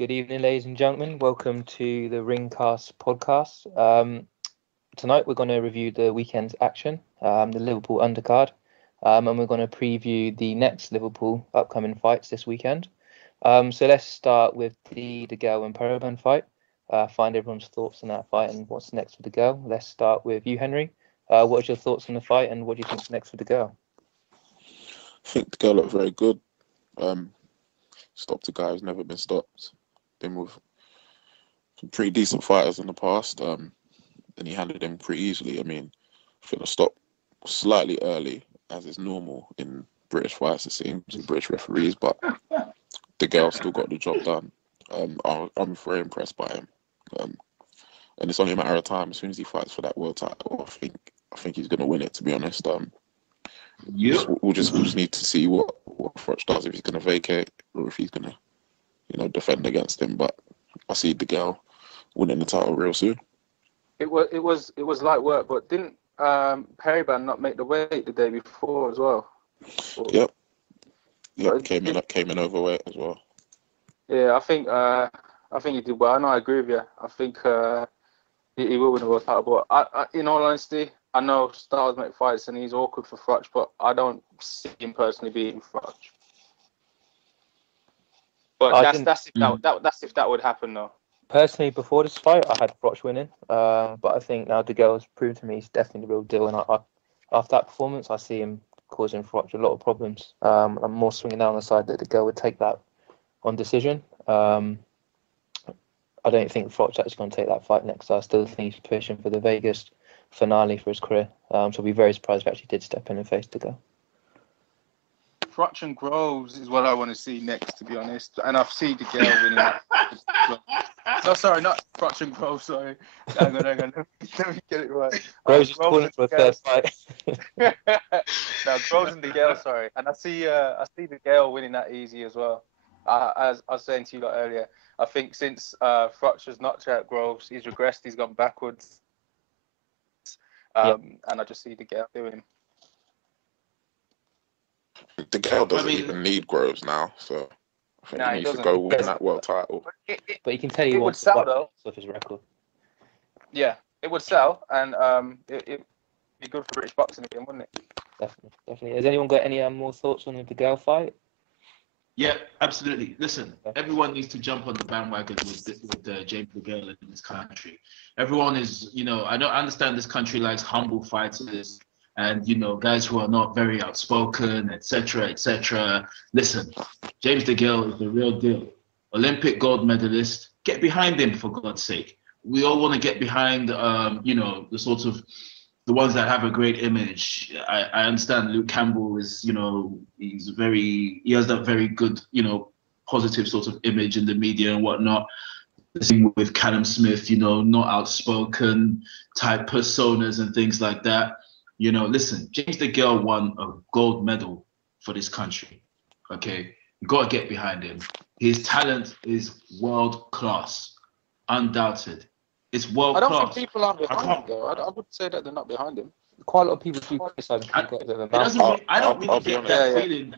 Good evening, ladies and gentlemen. Welcome to the RingCast podcast. Tonight we're going to review the weekend's action, the Liverpool undercard, and we're going to preview the next Liverpool upcoming fights this weekend. So let's start with the DeGale and Periban fight. Find everyone's thoughts on that fight and what's next for DeGale. Let's start with you, Henry. What are your thoughts on the fight and what do you think's next for DeGale? I think DeGale looked very good. Stopped a guy who's never been stopped. Been with some pretty decent fighters in the past, and he handled them pretty easily. I mean, I think the stop was slightly early, as is normal in British fights, it seems, and British referees, but DeGale still got the job done. I'm very impressed by him, and it's only a matter of time. As soon as he fights for that world title, I think he's going to win it. To be honest, we'll just need to see what Froch does, if he's going to vacate or if he's going to defend against him. But I see DeGale winning the title real soon. It was light work, but didn't Periban not make the weight the day before as well? Yep. Came in overweight as well. Yeah, I think he did well. I agree with you. I think he will win the world title. But I, in all honesty, I know Styles make fights and he's awkward for Froch, but I don't see him personally beating Froch. But that's if that would happen, though. Personally, before this fight, I had Froch winning, but I think now DeGale's proved to me he's definitely the real deal. And after that performance, I see him causing Froch a lot of problems. I'm more swinging down the side that DeGale would take that on decision. I don't think Froch's actually going to take that fight next. I still think he's pushing for the Vegas finale for his career. So I'll be very surprised if he actually did step in and face DeGale. Froch and Groves is what I want to see next, to be honest. And I see DeGale winning that. No, sorry, not Froch and Groves, sorry. Hang on. Let me get it right. Groves is calling for a third fight. No, Groves and DeGale, sorry. And I see DeGale winning that easy as well. As I was saying to you earlier, I think since Froch has knocked out Groves, he's regressed, he's gone backwards. And I just see DeGale doing him. DeGale doesn't even need Groves now, so I think he needs to go win that world title. But you can tell he wants to sell off his record. Yeah, it would sell, and it'd be good for British boxing again, wouldn't it? Definitely. Has anyone got any more thoughts on the DeGale fight? Yeah, absolutely. Listen, everyone needs to jump on the bandwagon with James DeGale in this country. Everyone is, I don't understand this country likes humble fighters and, guys who are not very outspoken, etc., etc. Listen, James DeGale is the real deal. Olympic gold medalist. Get behind him, for God's sake. We all want to get behind, the sort of the ones that have a great image. I understand Luke Campbell is, he has that very good, positive sort of image in the media and whatnot. The same with Callum Smith, not outspoken type personas and things like that. Listen, James DeGale won a gold medal for this country. Okay, you got to get behind him. His talent is world class, undoubted. It's world class. I don't think people are behind him, though. I would say that they're not behind him. Quite a lot of people do criticize him. I don't really get that feeling.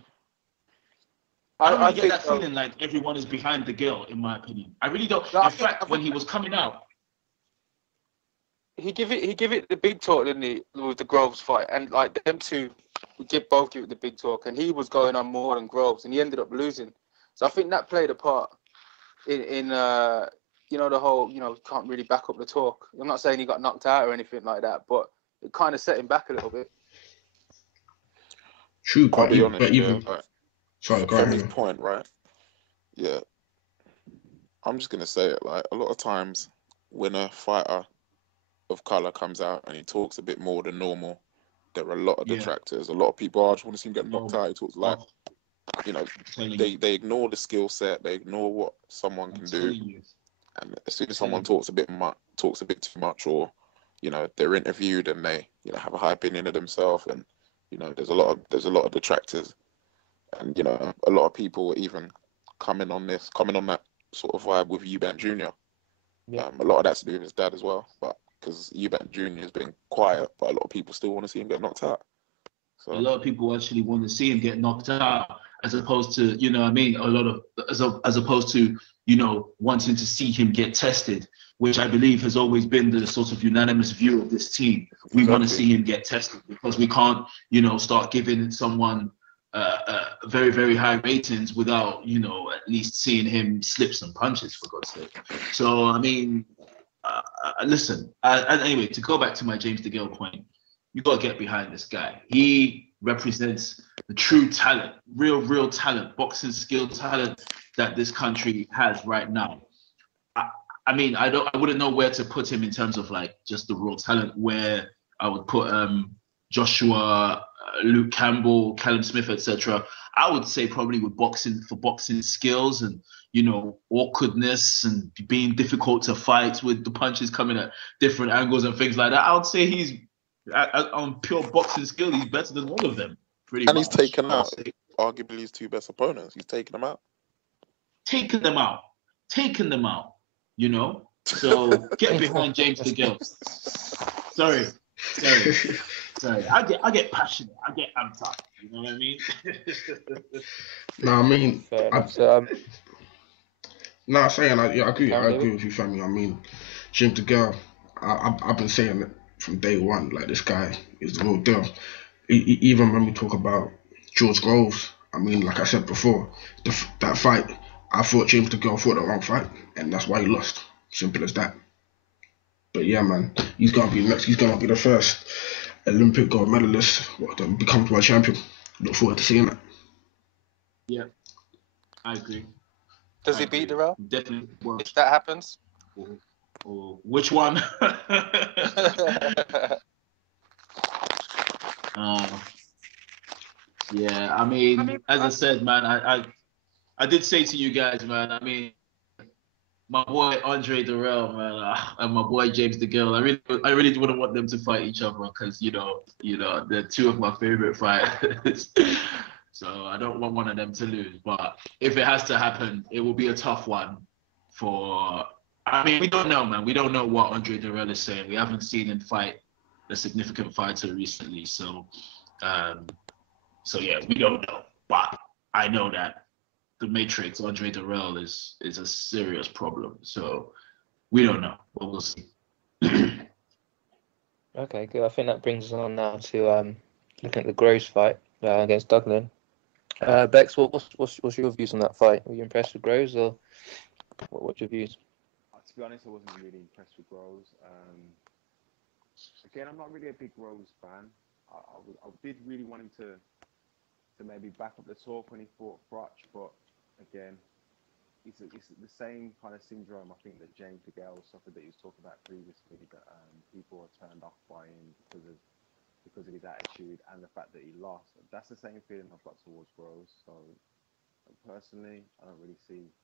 I get that feeling like everyone is behind DeGale, in my opinion. I really don't. In fact, when he was coming out, he give it the big talk, didn't he, with the Groves fight, and like them two both give it the big talk, and he was going on more than Groves, and he ended up losing. So I think that played a part in the whole, can't really back up the talk. I'm not saying he got knocked out or anything like that, but it kind of set him back a little bit. True, I'll be honest, sorry, go from ahead. his point, right? Yeah, I'm just gonna say it. Like, a lot of times when a fighter of color comes out and he talks a bit more than normal, there are a lot of detractors. A lot of people, I just want to see him get knocked out. He talks like, they ignore the skill set, they ignore what someone can do, and as soon as someone talks a bit too much, or they're interviewed and they have a high opinion of themselves, and there's a lot of detractors, and a lot of people even coming on that sort of vibe with Eubank Jr. Yeah. A lot of that's to do with his dad as well, but because Eubank Jr. has been quiet, but a lot of people still want to see him get knocked out. So a lot of people actually want to see him get knocked out. as opposed to, you know what I mean, a lot of, as opposed to, you know, wanting to see him get tested, which I believe has always been the sort of unanimous view of this team. We want to see him get tested because we can't, you know, start giving someone very, very high ratings without, you know, at least seeing him slip some punches, for God's sake. So, I mean, listen, anyway, to go back to my James DeGale point, you got to get behind this guy. He represents the true talent, real talent, boxing skill talent that this country has right now. I mean, I wouldn't know where to put him in terms of like just the raw talent, where I would put Joshua, Luke Campbell, Callum Smith, etc. I would say probably with boxing skills and, you know, awkwardness and being difficult to fight with the punches coming at different angles and things like that. I would say he's on pure boxing skill, he's better than all of them. Pretty And much. he's taken out arguably his two best opponents. He's taken them out. Taken them out, you know? So get behind James DeGale. Sorry. I get passionate. I get amped up. You know what I mean? No, I mean, I agree with you, family. I mean, James DeGale, I've been saying it from day one. Like, this guy is the real deal. Even when we talk about George Groves, I mean, like I said before, that fight, I thought James DeGale fought the wrong fight, and that's why he lost. Simple as that. But yeah, man, he's gonna be next. He's gonna be the first Olympic gold medalist that becomes world champion. Look forward to seeing that. Yeah, I agree. Does he beat DeGale? Definitely. If that happens. Or which one? Yeah, I mean, as I said, man, I did say to you guys, man, I mean, my boy Andre Durrell, man, and my boy James DeGale, I really wouldn't want them to fight each other because, you know, they're two of my favorite fighters. So I don't want one of them to lose. But if it has to happen, it will be a tough one for, I mean, we don't know, man. We don't know what Andre Durrell is saying. We haven't seen him fight a significant fighter recently. So yeah, we don't know. But I know that the Matrix, Andre Durrell, is a serious problem. So we don't know, but we'll see. Okay, good. I think that brings us on now to looking at the Groves fight against Douglin. Bex, what's your views on that fight? Were you impressed with Groves, or what's your views? To be honest, I wasn't really impressed with Groves. Again, I'm not really a big Groves fan. I did really want him to maybe back up the talk when he fought Frotch, but again, it's the same kind of syndrome I think that James DeGale suffered, that he was talking about previously, that people are turned off by him because of his attitude and the fact that he lost. That's the same feeling I've got towards Groves. So personally, I don't really see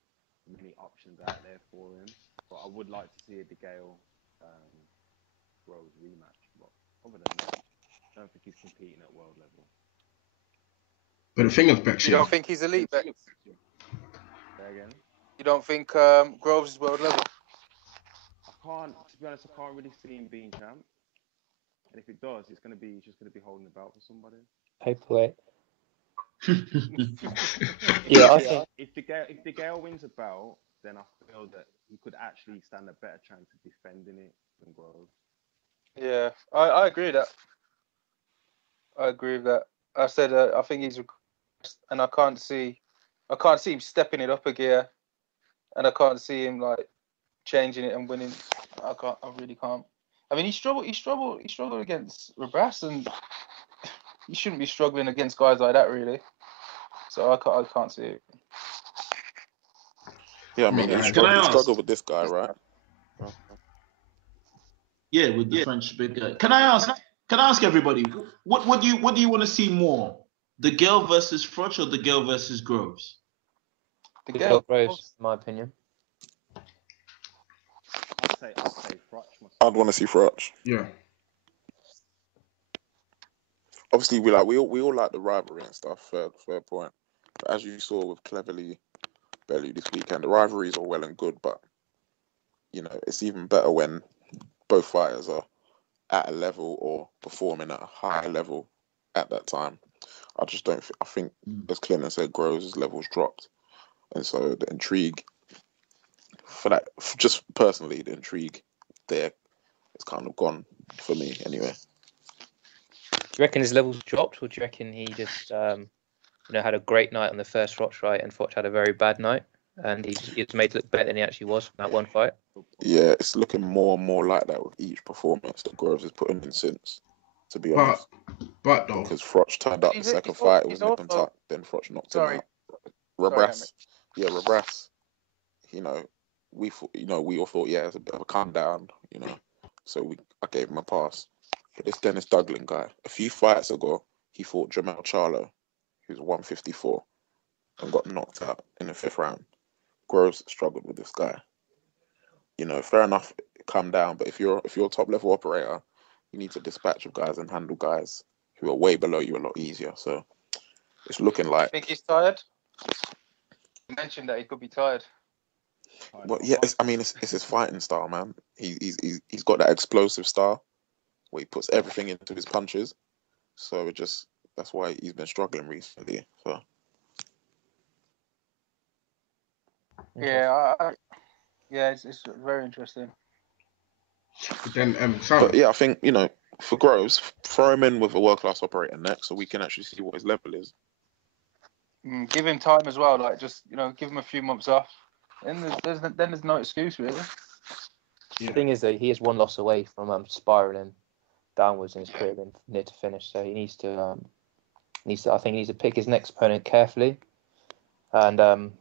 many options out there for him, but I would like to see a DeGale Groves rematch. But other than that, I don't think he's competing at world level. But the thing is, Bex, you don't think he's elite, Bex? Say again? You don't think Groves is world level? To be honest, I can't really see him being champ. And if it does, he's just gonna be holding the belt for somebody. Paperweight. Yeah, I think if DeGale wins a belt, then I feel that he could actually stand a better chance of defending it than Groves. Yeah, I agree with that. I agree with that. I said I think he's, and I can't see him stepping it up a gear, and I can't see him like changing it and winning. I really can't. I mean, he struggled against Rabras, and he shouldn't be struggling against guys like that, really. So I can't see it. Yeah, I mean, he struggled with this guy, right? Yeah, with the French big guy. Can I ask everybody, what do you want to see more? DeGale versus Frotch or DeGale versus Groves? DeGale Groves, in my opinion. I'd say Frotch. I'd want to see Frotch. Yeah. Obviously, we all like the rivalry and stuff. Fair point. But as you saw with Cleverly Bellew this weekend, the rivalries are well and good, but you know, it's even better when both fighters are at a level or performing at a higher level at that time. I just don't. I think, as Clinton said, Groves' levels dropped, and so the intrigue for that, just personally, the intrigue there is kind of gone for me anyway. Do you reckon his levels dropped, or do you reckon he just had a great night on the first Froch fight, and Froch had a very bad night, and he's made to look better than he actually was from that one fight? Yeah, it's looking more and more like that with each performance that Groves is putting in since, to be honest. But though, because Froch turned up the second fight, it was nip and tuck, then Froch knocked him out. Rabras, Rabras, we thought, we all thought, it's a bit of a calm down, so I gave him a pass. But this Denis Douglin guy, a few fights ago, he fought Jamal Charlo, who's 154, and got knocked out in the 5th round. Groves struggled with this guy. Fair enough, calm down, but if you're a top level operator, you need to dispatch of guys and handle guys who are way below you a lot easier. So it's looking like. I think he's tired. You mentioned that he could be tired. Well, yeah, it's his fighting style, man. He's got that explosive style where he puts everything into his punches. So that's why he's been struggling recently. So. Yeah, it's very interesting. But then, But yeah, I think for Groves, throw him in with a world-class operator next, so we can actually see what his level is. Give him time as well. Like just give him a few months off, and there's no excuse really. The thing is that he is one loss away from spiraling downwards in his career, being near to finish. So he needs to to pick his next opponent carefully, and I'm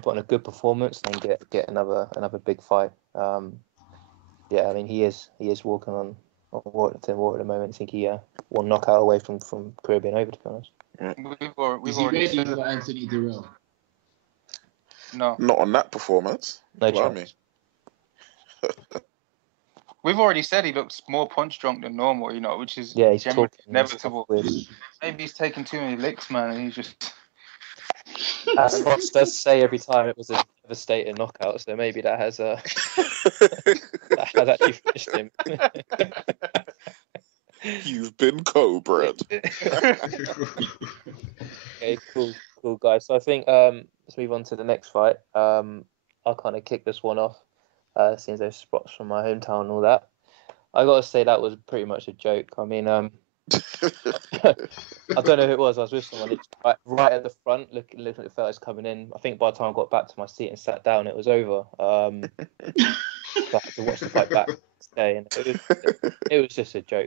putting a good performance and then get another big fight. He is walking on thin water at the moment. I think he one knockout away from career being over, to be honest. Yeah. Is he ready for Anthony Durrell? No, not on that performance. No chance. We've already said he looks more punch drunk than normal, which is he's generally talking inevitable. Maybe he's taking too many licks, man, and he's just. As Ross does say every time, it was a devastating knockout, so maybe that has that has actually finished him. You've been co-bred. Okay, cool guys. So I think let's move on to the next fight. I'll kind of kick this one off, since those spots from my hometown and all that. I gotta say that was pretty much a joke. I mean, I don't know who it was. I was with someone right at the front, looking at the fellas coming in. I think by the time I got back to my seat and sat down, it was over. So I had to watch the fight back today, and it was just a joke.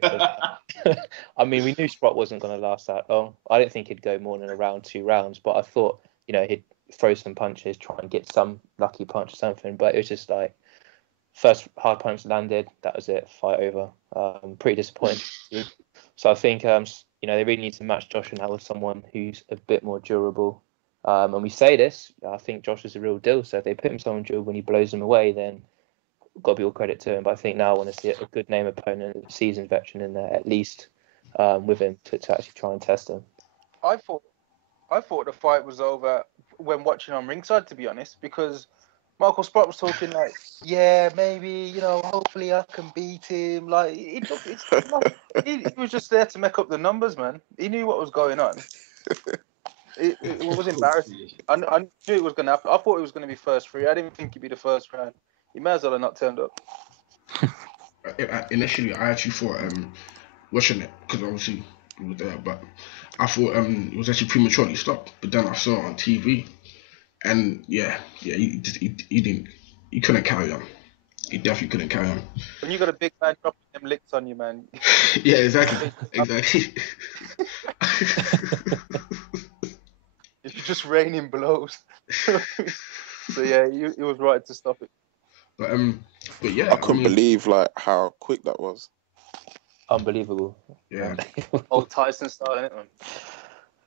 I mean, we knew Sprott wasn't going to last that long. I didn't think he'd go more than around 2 rounds, but I thought he'd throw some punches, try and get some lucky punch or something. But it was just like first hard punch landed, that was it, fight over. Pretty disappointing. So I think they really need to match Josh and with someone who's a bit more durable. And we say this, I think Josh is a real deal. So if they put him someone durable when he blows them away, then got to be all credit to him. But I think now I want to see a good name opponent, a seasoned veteran in there at least with him to actually try and test him. I thought the fight was over when watching on ringside, to be honest, because Michael Sprott was talking like, yeah, maybe, hopefully I can beat him. Like, he was just there to make up the numbers, man. He knew what was going on. It was embarrassing. I knew it was going to happen. I thought it was going to be first 3. I didn't think it'd be the first round. He may as well have not turned up. Initially, I actually thought, watching it, because obviously it was there, but I thought it was actually prematurely stopped. But then I saw it on TV. And he couldn't carry on. He definitely couldn't carry on. When you got a big man dropping them licks on you, man. Yeah, exactly. It's just raining blows. So yeah, he was right to stop it. But yeah, I couldn't believe how quick that was. Unbelievable. Yeah. Old Tyson style, isn't it, man?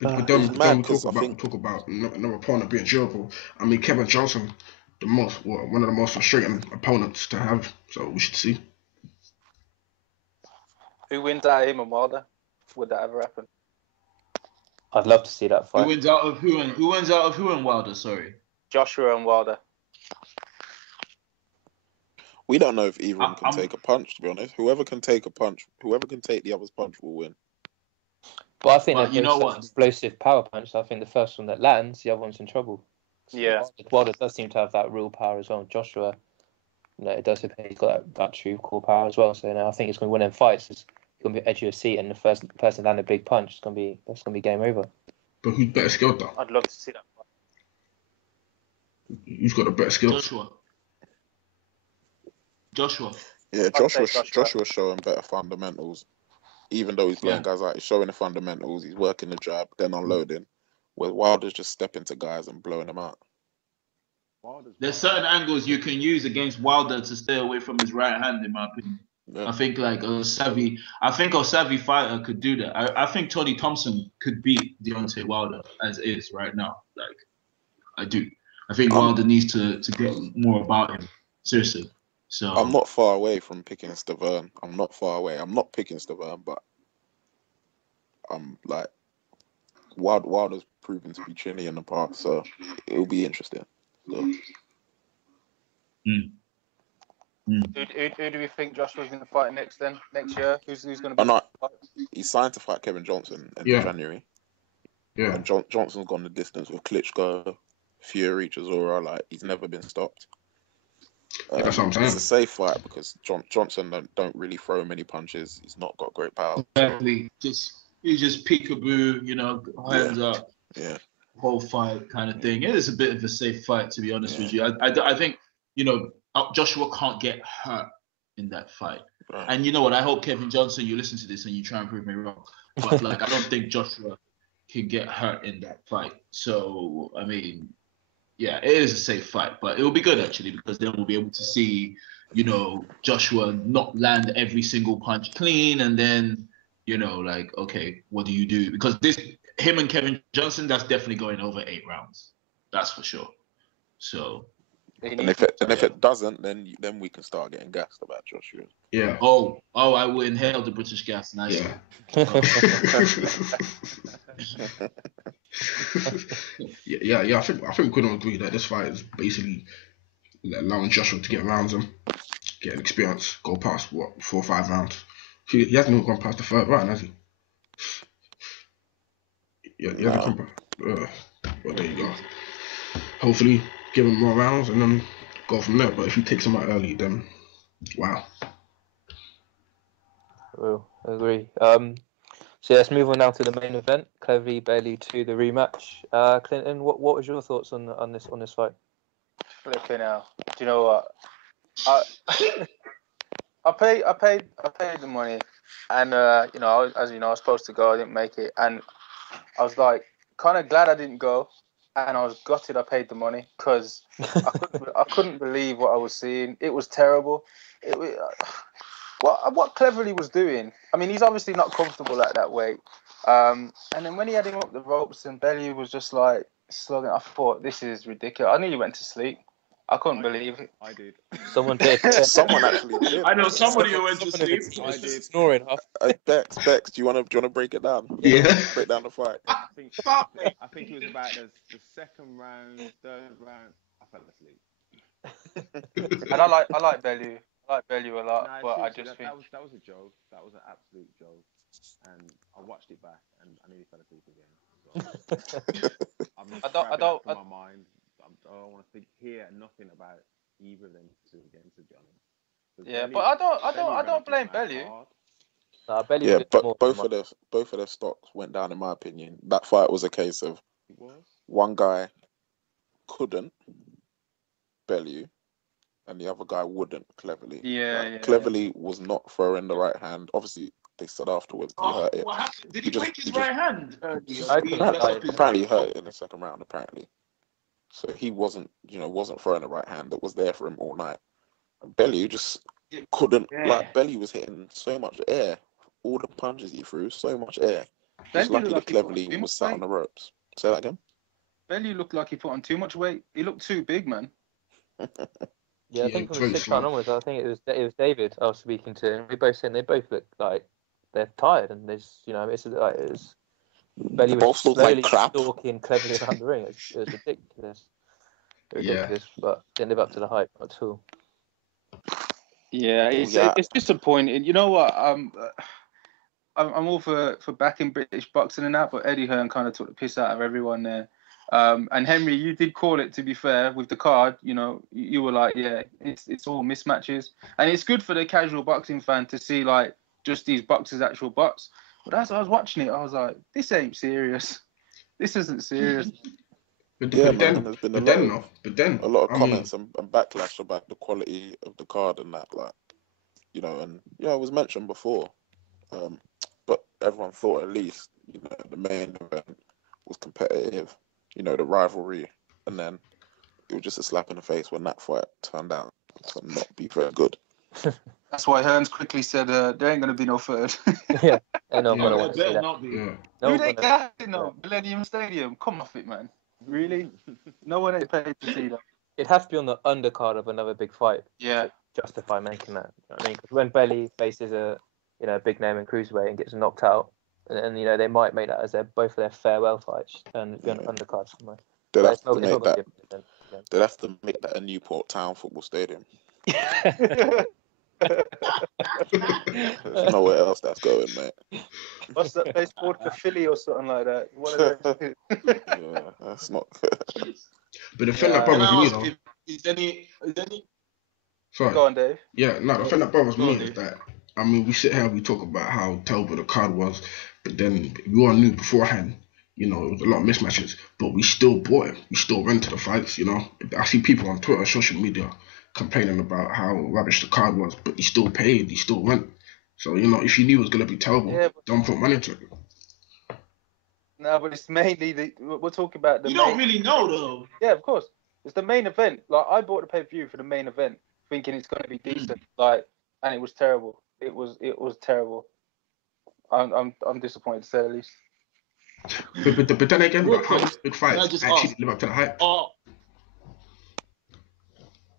But then we talk about another opponent being durable. I mean, Kevin Johnson, one of the most frustrating opponents to have. So we should see. Who wins out of him and Wilder? Would that ever happen? I'd love to see that fight. Who wins out of who and Wilder? Sorry, Joshua and Wilder. We don't know if either of them can take a punch. To be honest, whoever can take a punch, whoever can take the other's punch will win. But I think But you know what? explosive power punch. So I think the first one that lands, the other one's in trouble. Yeah. Wilder does seem to have that real power as well. Joshua, it does appear he's got that true core power as well. So I think it's going to win them fights. It's going to be edge of your seat, and the first person to land a big punch, that's going to be game over. But who's better skilled though? I'd love to see that fight. Who's got a better skill? Joshua. Yeah, I'd say Joshua's showing better fundamentals. Even though he's blowing guys out, he's showing the fundamentals. He's working the jab, then unloading. Where Wilder's just stepping to guys and blowing them out. There's certain angles you can use against Wilder to stay away from his right hand, in my opinion. Yeah. I think like a savvy fighter could do that. I think Tony Thompson could beat Deontay Wilder as is right now. Like, I do. I think Wilder needs to get more about him. Seriously. So I'm not far away from picking Stavern. I'm not far away. I'm not picking Stavern, but I'm like Wilder's proven to be chinny in the past, so it'll be interesting. So. Who do we think Joshua's going to fight next year? Who's going to be? He's signed to fight Kevin Johnson in January. Yeah. And Johnson's gone the distance with Klitschko, Fury, Chisora. Like, he's never been stopped. That's what I'm saying. It's a safe fight because Johnson don't really throw many punches. He's not got great power. Exactly. He's just peekaboo, hands up. Yeah. Whole fight kind of thing. It is a bit of a safe fight, to be honest with you. I think, Joshua can't get hurt in that fight. Right. And you know what? I hope Kevin Johnson, you listen to this and you try and prove me wrong. But I don't think Joshua can get hurt in that fight. So, I mean, yeah, it is a safe fight, but it will be good actually because then we'll be able to see, Joshua not land every single punch clean, and then, okay, what do you do? Because him and Kevin Johnson, that's definitely going over 8 rounds. That's for sure. So. And if it doesn't, then we can start getting gassed about Joshua. Yeah. Oh, I will inhale the British gas. Nice. Yeah. Yeah. I think we couldn't agree that this fight is basically allowing Joshua to get around him, get an experience, go past 4 or 5 rounds. He hasn't even gone past the 3rd round, has he? Yeah, he hasn't come past. Well, there you go. Hopefully, give him more rounds and then go from there. But if he takes him out early, then wow. Well, I agree. So let's move on now to the main event, Cleverly Bellew 2, the rematch. Clinton, what was your thoughts on this fight? Flipping hell. Do you know what? I paid the money, and I was supposed to go. I didn't make it, and I was like kind of glad I didn't go, and I was gutted I paid the money because I couldn't believe what I was seeing. It was terrible. What Cleverly was doing. I mean, he's obviously not comfortable at that weight. And then when he had him up the ropes and Bellew was just like slugging, I thought this is ridiculous. I nearly went to sleep. I couldn't believe it. I did. Someone did. Someone actually did. I know somebody who went to sleep. I did. Snoring. Bex, do you want to break it down? Yeah. Break down the fight. I think it was about the 2nd round, 3rd round. I fell asleep. And I like Bellew. I like Bellew a lot, but I just think that was a joke. That was an absolute joke, and I watched it back and I nearly fell asleep again. So I'm I don't my mind. I don't want to hear nothing about either of them two again, to be honest. Yeah, but I don't blame Bellew. Bellew. Yeah, but both of their stocks went down in my opinion. That fight was a case of one guy couldn't, Bellew, and the other guy wouldn't, Cleverly. Cleverly was not throwing the right hand. Obviously, they said afterwards he hurt it. What happened? Did he break his right hand? Apparently he hurt it in the 2nd round, apparently. So he wasn't throwing the right hand that was there for him all night. And Bellew just couldn't, Bellew was hitting so much air. All the punches he threw, so much air. He's lucky that Cleverly was sat on the ropes. Say that again? Bellew looked like he put on too much weight. He looked too big, man. Yeah, I think from the 6th round onwards, I think it was David I was speaking to, and we both saying they both look like they're tired, and there's it's Bellew was slowly stalking Cleverly around the ring. It was ridiculous. But didn't live up to the hype at all. Yeah, it's disappointing. You know what? I'm all for backing British boxing and that, but Eddie Hearn kind of took the piss out of everyone there. And Henry, you did call it, to be fair, with the card. You know, you were like, yeah, it's all mismatches, and it's good for the casual boxing fan to see like just these boxers actual box. But as I was watching it, I was like, this ain't serious. This isn't serious. But Yeah, man. then, There's been but then, a lot of I mean, comments and backlash about the quality of the card and that, like, you know, and it was mentioned before, but everyone thought at least, you know, the main event was competitive, you know, the rivalry, and then it was just a slap in the face when that fight turned out to not be very good. That's why Hearns quickly said there ain't gonna be no third. Yeah, and no Yeah. one There wants to see better that. not be. yeah. No Who one they gonna- got in the Millennium Stadium? Come off it, man. Really? No one ain't paid to see that. It has to be on the undercard of another big fight Yeah. to justify making that. You know what I mean, because when Belly faces a big name in cruiserweight and gets knocked out, and you know they might make that as both of their farewell fights and be on the undercard somewhere. They'd But have it's not to going make to that. be a event again. They'd have to make that a Newport Town football stadium. There's nowhere else that's going, mate. What's that place called? Philly or something like that? One of them. Yeah, that's not. But the thing that Can bothers I me, ask though, if is any sorry, Go on, Dave. yeah, no, the thing that bothers Go me on, is Dave. that, I mean, we sit here, we talk about how terrible the card was, but then we all knew beforehand, you know, it was a lot of mismatches, but we still bought it. We still went to the fights, you know. I see people on Twitter, social media, complaining about how rubbish the card was, but he still paid, he still went. So, you know, if you knew it was going to be terrible, Yeah, but, don't put money into it. no, but it's mainly we're talking about the You main. don't really know though. Yeah, of course. It's the main event. Like I bought the pay-per-view for the main event, thinking it's going to be decent. Like, and it was terrible. It was terrible. I'm disappointed to say the least. But then again, Real but how quick, many big can I fights just actually ask? live up to the hype?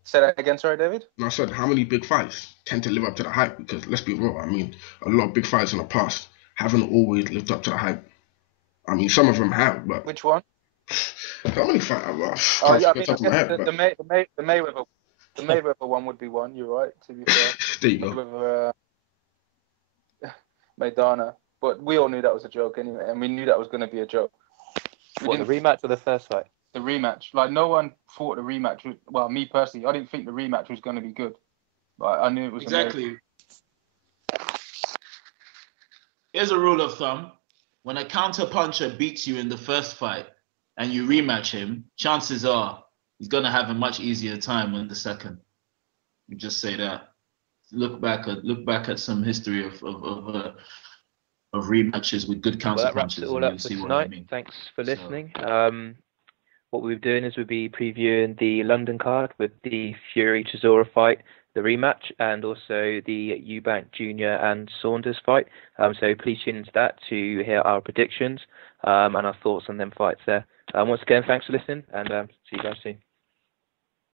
Say that again, sorry, David. And I said, how many big fights tend to live up to the hype? Because let's be real, I mean, a lot of big fights in the past haven't always lived up to the hype. I mean, some of them have, but Which one? how many fights? Oh Can't yeah, I think mean, off the I top of my guess head, but the Mayweather one would be one. You're right. To be fair, there you go. Mayweather, Maidana, but we all knew that was a joke anyway, and we knew that was going to be a joke. What, the rematch or the first fight? The rematch. Like no one thought the rematch was. Well, me personally, I didn't think the rematch was going to be good. Like I knew it was Exactly. Here's a rule of thumb. When a counter puncher beats you in the first fight and you rematch him, chances are he's gonna have a much easier time in the second. You just say that. Look back at some history of rematches with good counter Well, that wraps punches, it all and up you'll for see what I tonight. mean. Thanks for So- listening. What we'll be doing is we'll be previewing the London card with the Fury Chisora fight, the rematch, and also the Eubank Jr. and Saunders fight. So please tune into that to hear our predictions and our thoughts on them fights there. Once again, thanks for listening, and see you guys soon.